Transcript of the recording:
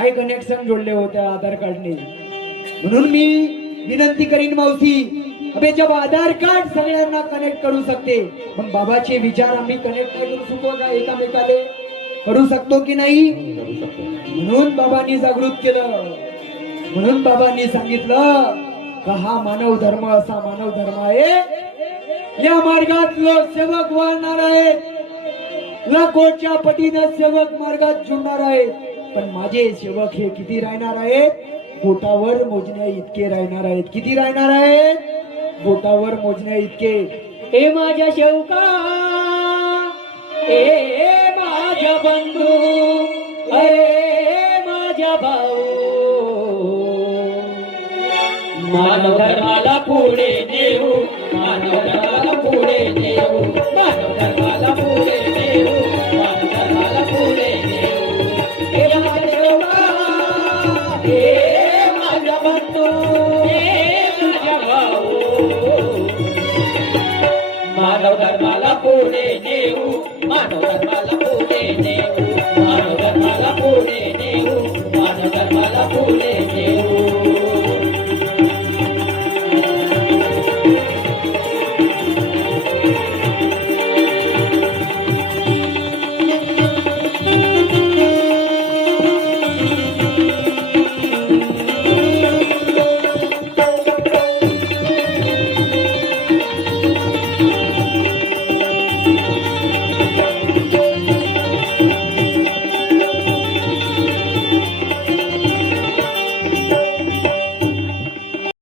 काय कनेक्शन जोडले होते आधार कार्डने. म्हणून मी विनंती करीन मावशी अबे जब आधार कार्ड सगळ्यांना कनेक्ट करू शकते मग बाबाचे विचार आम्ही कनेक्ट नाही करू शकतो का एकामेकाले? करू शकतो की नाही? म्हणून बाबांनी जागृत केलं. म्हणून बाबांनी सांगितलं का हा मानव धर्म असा मानव धर्म आहे. या मार्गात लोक सेवक वाढणार आहेत. लाखोच्या पटीनं सेवक मार्गात जुळणार आहेत. पण माझे सेवक हे किती राहणार आहेत? बोटावर मोजण्या इतके राहणार आहेत. किती राहणार आहेत? बोटावर मोजण्या इतके. हे माझ्या शेवका. ए माझ्या बंधू. अरे माझ्या भाऊ. मानव धर्माला पुढे देऊ मानव धर्माला पुढे नेऊ. हे माझ्या बंधू हे